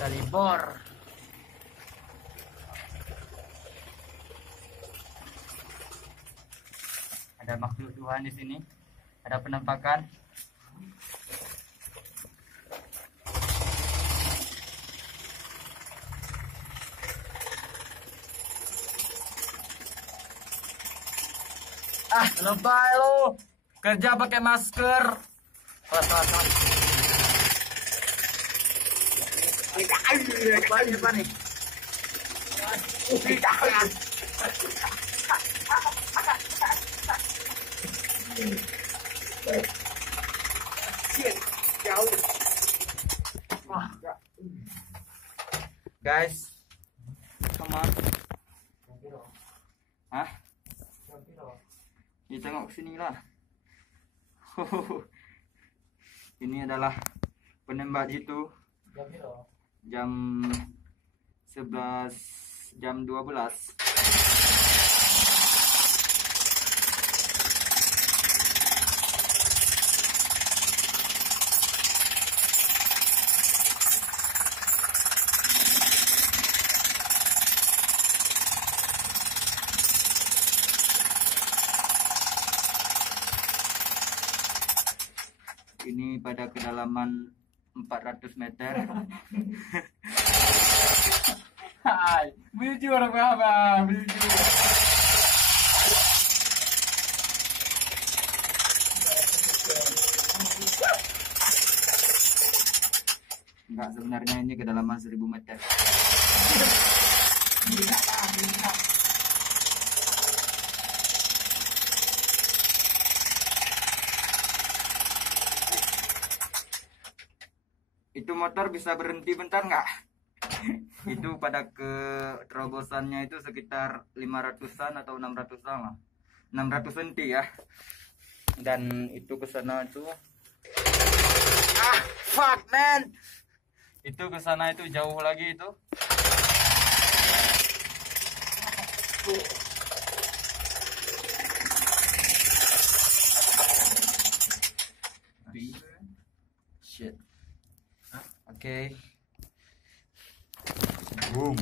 tali bor. Ada makhluk Tuhan di sini. Ada penampakan. Lebay lo. Kerja pakai masker. Apa nih? Guys, come on. Hah? Ya tengok sini lah. Ini adalah penembak jitu. Jam 11, jam 12. Ini pada kedalaman 400 meter. Hai, menuju orang Abang, menuju. Enggak, sebenarnya ini kedalaman 1000 meter. Itu motor bisa berhenti bentar nggak? Itu pada terobosannya itu sekitar 500-an atau 600-an lah. 600 cm ya. Dan itu ke sana itu fuck man. Itu ke sana itu jauh lagi itu. Shit. Oke. Boom.